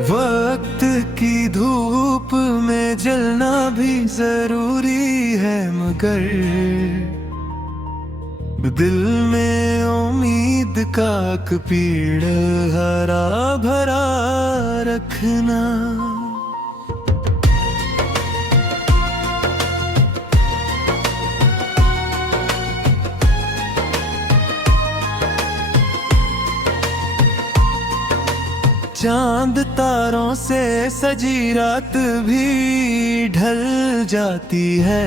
वक्त की धूप में जलना भी जरूरी है, मगर दिल में उम्मीद का एक पेड़ हरा भरा रखना। चांद तारों से सजी रात भी ढल जाती है,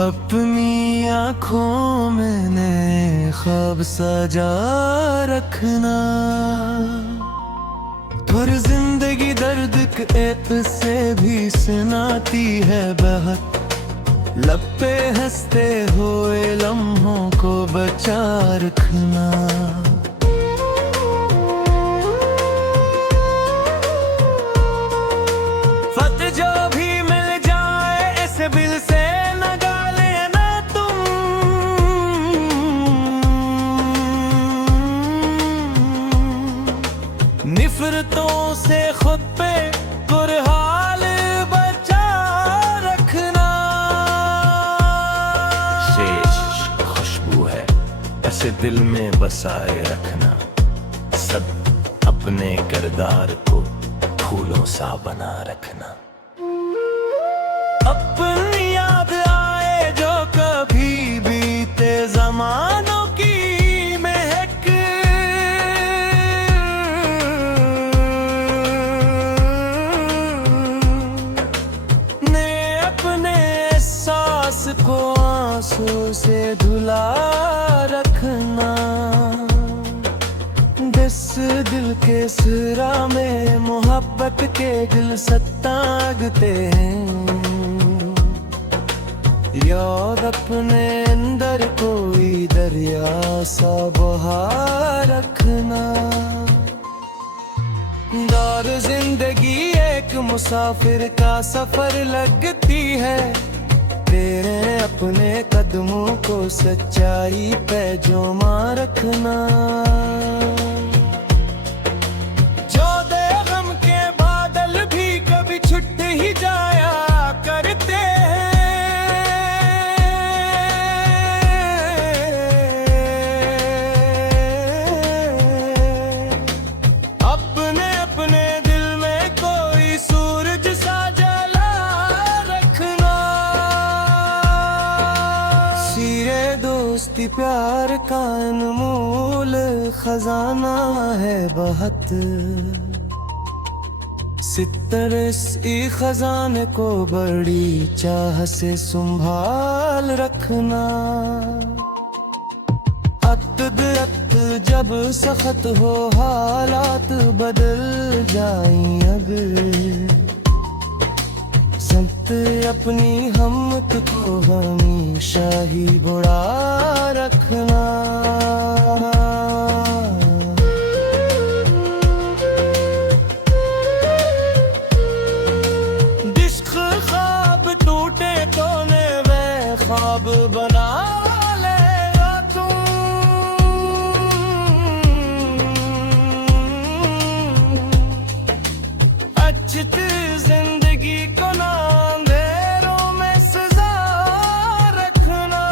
अपनी आँखों में नए ख्वाब सजा रखना। और जिंदगी दर्द के से भी सुनाती है बहुत, लब पे हंसते हुए लम्हों को बचा रखना। जो भी मिल जाए ऐसे दिल से लगा लेना तुम, निफरतों से खुद पे बुरहाल बचा रखना। शेष खुशबू है ऐसे दिल में बसाए रखना, सब अपने किरदार को फूलों सा बना रखना। अपनी याद आए जो कभी बीते जमानों की महक, ने अपने एहसास को आंसू से धुला रखना। जिस दिल के सिरा में मोहब्बत के दिल सतागते हैं, याद अपने अंदर कोई दरिया सा बहा रखना। दौर जिंदगी एक मुसाफिर का सफर लगती है, तेरे अपने कदमों को सच्चाई पे जुमा रखना। जो दे गम के बादल भी कभी छुट ही जाया करते हैं, दोस्ती प्यार का अनमोल खजाना है बहुत, सितर इस खजाने को बड़ी चाह से संभाल रखना। अत जब सख्त हो हालात बदल जाएं अगर, संत अपनी हमत को हमेशा ही बुड़ा रखना। इश्क ख्वाब टूटे तो ने वे ख्वाब बना लेगा तुम, अच्छी जिंदगी को ना अंधेरों में सजा रखना।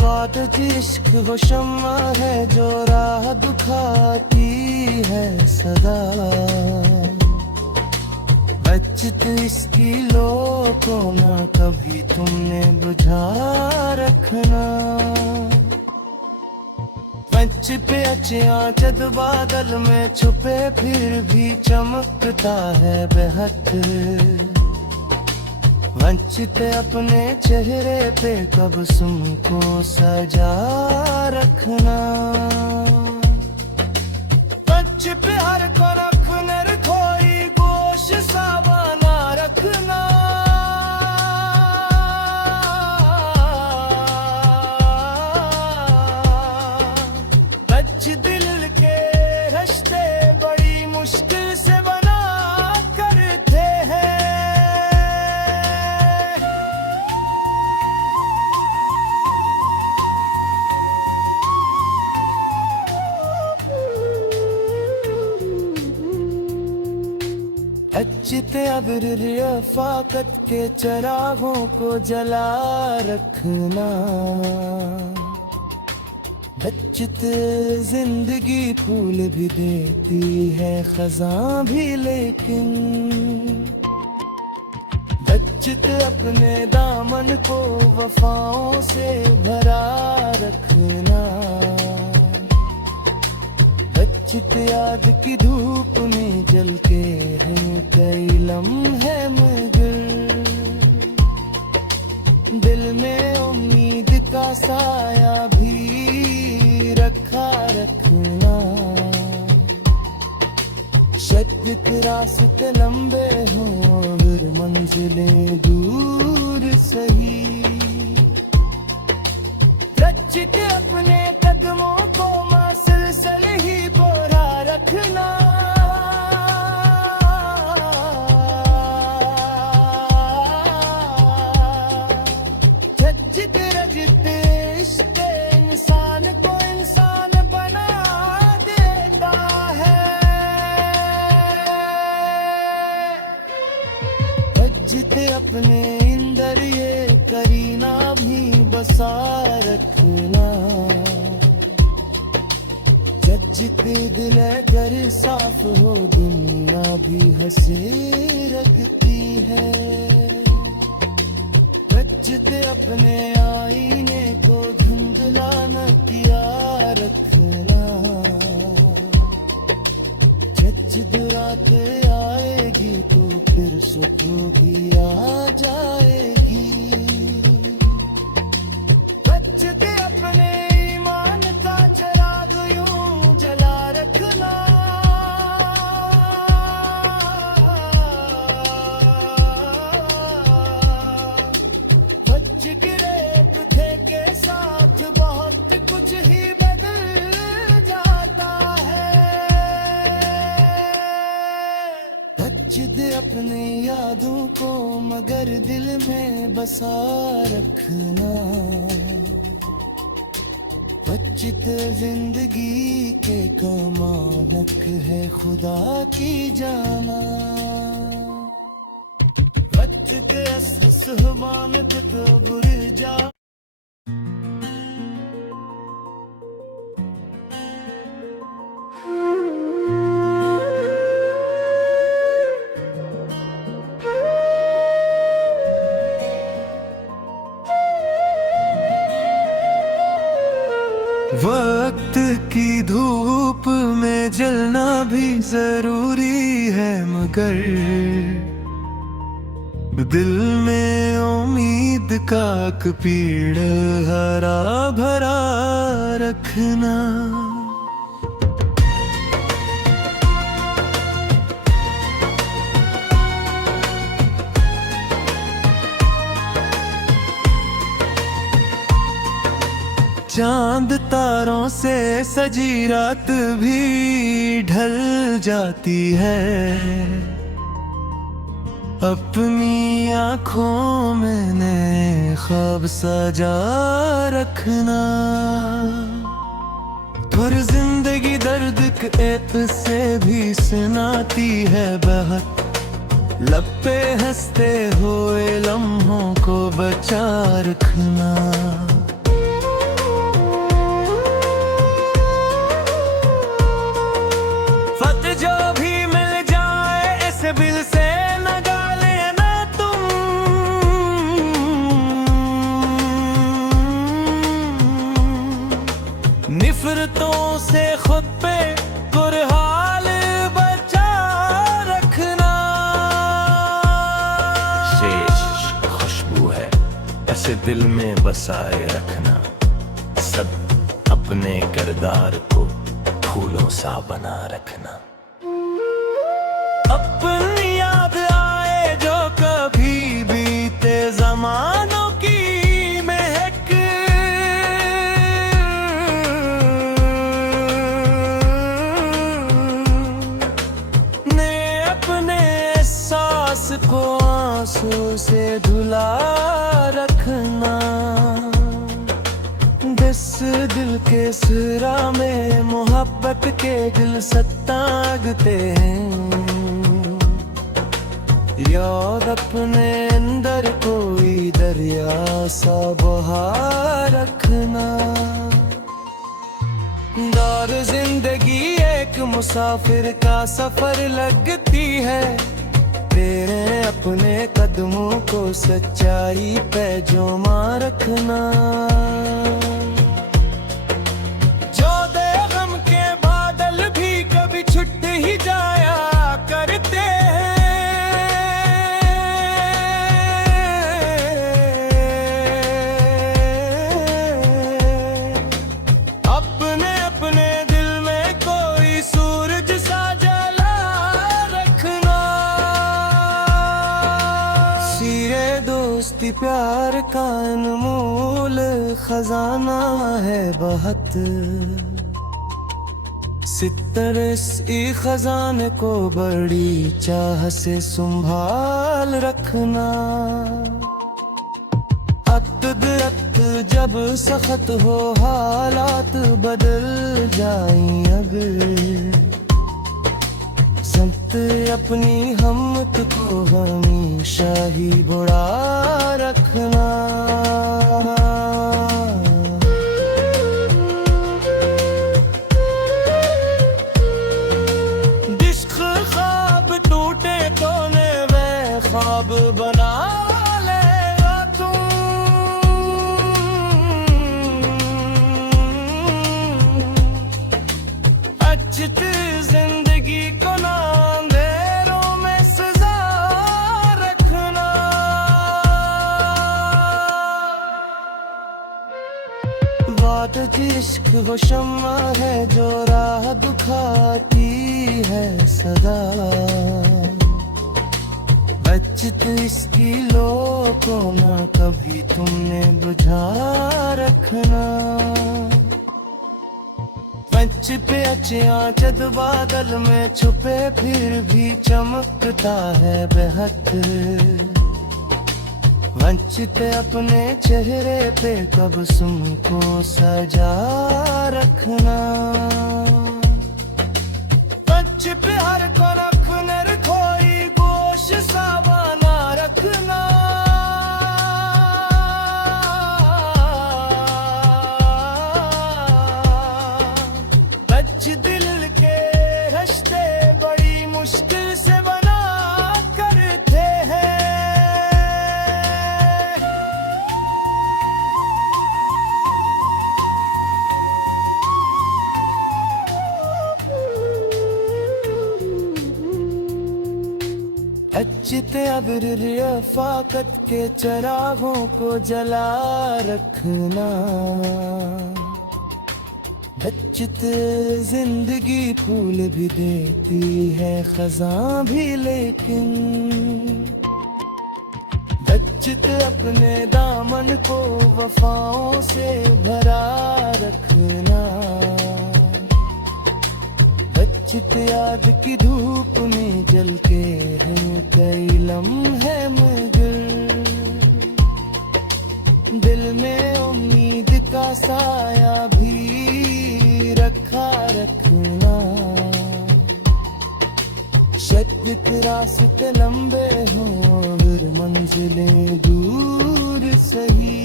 बात इश्क वो शम्मा है जो राह दिखाती है सदा, बचत इसकी लो को ना कभी तुमने बुझा रखना। पंच पे अचिया जद बादल में छुपे फिर भी चमकता है बेहद, वंचित अपने चेहरे पे कब सुन को सजा रखना। पंच पे हर को रखने कोई गोश सा बना रखना। दिल के रिश्ते बड़ी मुश्किल से बना करते हैं, अच्युत अब्र रफ़ाकत के चरागों को जला रखना। अच्युत जिंदगी फूल भी देती है खज़ां भी, लेकिन अच्युत अपने दामन को वफाओं से भरा रखना। अच्युत याद की धूप में जल के है कई लम्हे, मगर दिल में उम्मीद का साया भी रखा रखना। शक्यत रास्ते लंबे हों और मंजिलें दूर सही, अच्युत अपने कदमों को मुसलसल ही बोरा रखना। अच्युत रजत इश्क इंसान को इंसान बना देता है। अच्युत अपने अंदर ये करीना भी बसा रखना। जितने दिल अगर साफ हो दुनिया भी हंसे लगती है। अच्युत अपने आईने को धुंधला न किया रखना। जब रात आएगी तो फिर सुबह भी आ जाएगी। अच्युत अपने ईमान का चिराग यूं जला रखना। बच्चे रेप थे के साथ बहुत कुछ ही बदल जाता है। अच्युत अपने यादों को मगर दिल में बसा रखना। अच्युत जिंदगी के कमानक है खुदा की जाना। अच्युत सुहबान तो बुरजा। वक्त की धूप में जलना भी जरूरी है, मगर दिल में उम्मीद का पेड़ हरा भरा रखना। चांद तारों से सजी रात भी ढल जाती है। अपनी आँखों में नए ख्वाब सजा रखना। और जिंदगी दर्द के से भी सुनाती है बहुत। लब पे हंसते हुए लम्हों को बचा रखना। जो भी मिल जाए ऐसे दिल से लगा लेना तुम। निफरतों से खुद पे कुरहाल बचा रखना। शेष खुशबू है ऐसे दिल में बसाए रखना। सब अपने किरदार को फूलों सा बना रखना। अपनी याद आए जो कभी बीते जमानों की महक। ने अपने एहसास को आंसू से धुला रखना। जिस दिल के सिरा में मोहब्बत के दिल सतागते हैं। याद अपने अंदर कोई दरिया सा बहा रखना। दौर जिंदगी एक मुसाफिर का सफर लगती है, तेरे अपने कदमों को सच्चाई पे जुमा रखना। जो दे गम के बादल भी कभी छुट ही जाया करते हैं, अपने अपने दिल में कोई सूरज सा जला रखना। सीरे दोस्ती प्यार का अनमोल खजाना है बहुत, सितर इस खजाने को बड़ी चाह से संभाल रखना। अक्त जब सख्त हो हालात बदल जाएं अगर, संत अपनी हमत को हमेशा ही बुड़ा रखना। इश्क ख्वाब टूटे तो ने वे ख्वाब बना लेगा तू। अच्युत जिंदगी को ना अंधेरों में सजा रखना। बात इश्क वो शम्मा है जो राह दिखाती है सदा, बचत इसकी लो को ना कभी तुमने बुझा रखना। पंच पे अचिया जद बादल में छुपे फिर भी चमकता है बेहद, वंचित अपने चेहरे पे कब सुन को सजा रखना। पंच पे हर को रखने खोई गोश सा बना रखना। बच दिल के रिश्ते बड़ी मुश्किल से बना करते हैं। अच्युत अब्र रफ़ाकत के चरागों को जला रखना। अच्युत जिंदगी फूल भी देती है खज़ां भी लेकिन, अच्युत अपने दामन को वफाओं से भरा रखना। अच्युत याद की धूप में जल के है कई लम्हे मगर, दिल में उम्मीद का साया भी रखा रखना। शक्यत रास्ते लंबे हों फिर मंजिलें दूर सही,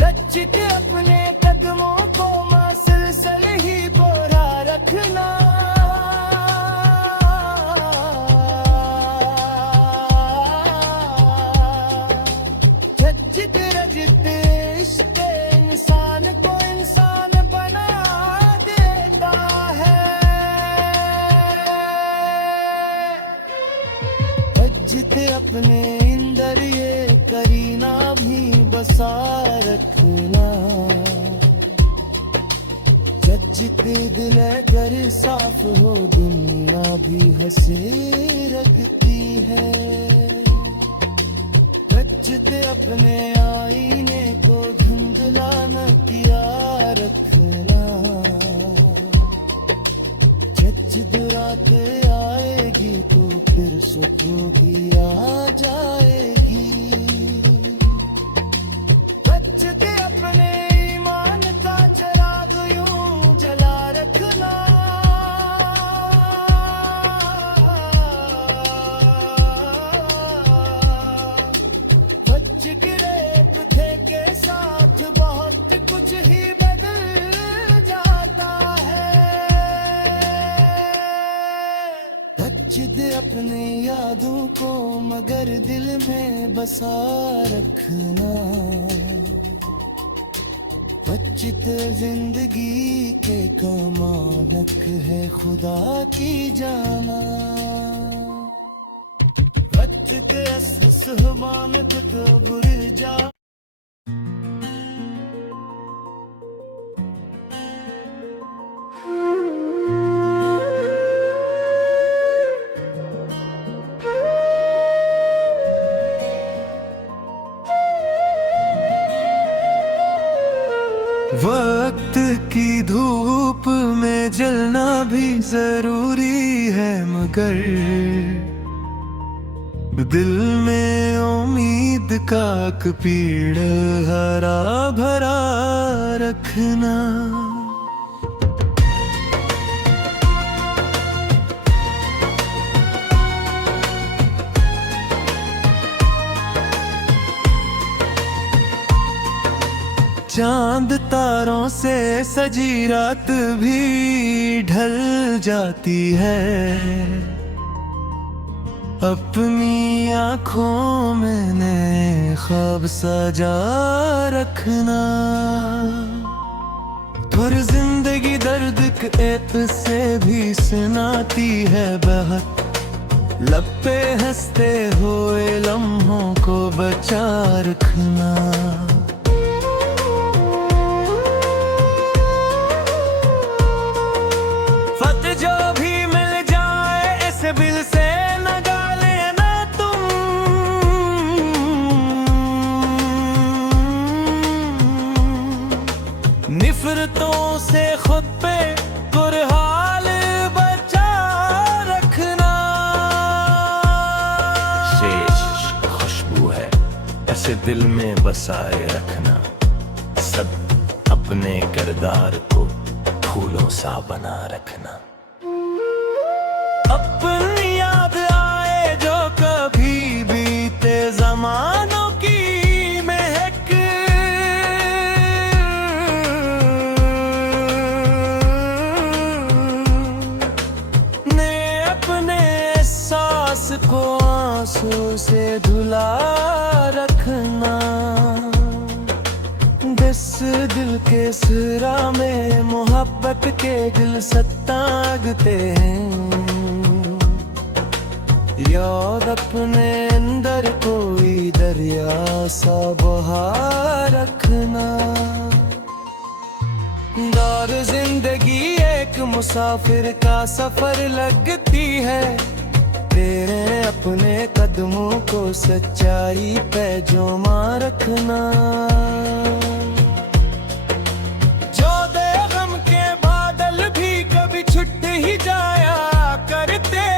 रचित अपने कदमों को मुसलसल ही बोरा रखना। जज्जित रजित इश्क इंसान को इंसान बना देता है। जज्जित अपने अंदर ये करीना भी बसा रखना। जज्जित दिल अगर साफ हो दुनिया भी हंसे लगती है। जज्जित अपने आईने को धुंधला न किया रखना। जब रात आएगी तो फिर सुबह भी आ जाएगी। बचते अपने ईमान का चिराग यूं जला रखना। अपनी यादों को मगर दिल में बसा रखना। बचित जिंदगी के कमानक है खुदा की जाना। बचित सुहबान तो बुर जा। वक्त की धूप में जलना भी जरूरी है, मगर दिल में उम्मीद का एक पेड़ हरा भरा रखना। चांद तारों से सजी रात भी ढल जाती है। अपनी आँखों में नए ख्वाब सजा रखना। और जिंदगी दर्द के से भी सुनाती है बहुत। लब पे हंसते हुए लम्हों को बचा रखना। जो भी मिल जाए ऐसे दिल से लगा लेना तुम। निफरतों से खुद पे कुरहाल बचा रखना। शेष खुशबू है ऐसे दिल में बसाए रखना। सब अपने किरदार को फूलों सा बना रखना। अपनी याद आए जो कभी बीते जमानों की महक। ने अपने एहसास को आंसू से धुला रखना। जिस दिल के सिरा में मोहब्बत के दिल सतागते हैं। याद अपने अंदर कोई दरिया सा बहा रखना। दौर जिंदगी एक मुसाफिर का सफर लगती है। तेरे अपने कदमों को सच्चाई पे जुमा रखना। जो दे गम के बादल भी कभी छुट ही जाया करते हैं।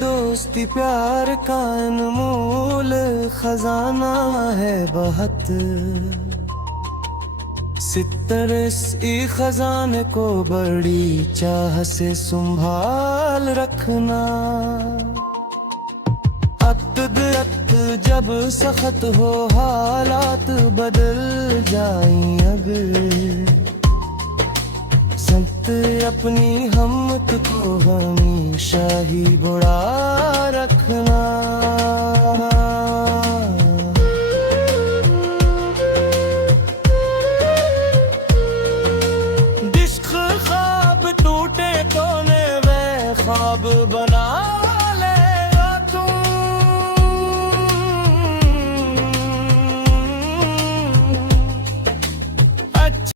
दोस्ती प्यार का अनमोल खजाना है बहुत। सितर इस खजाने को बड़ी चाह से संभाल रखना। अक्त जब सख्त हो हालात बदल जाएं अगर। संत अपनी हमत को हमेशा ही बुरा रखना।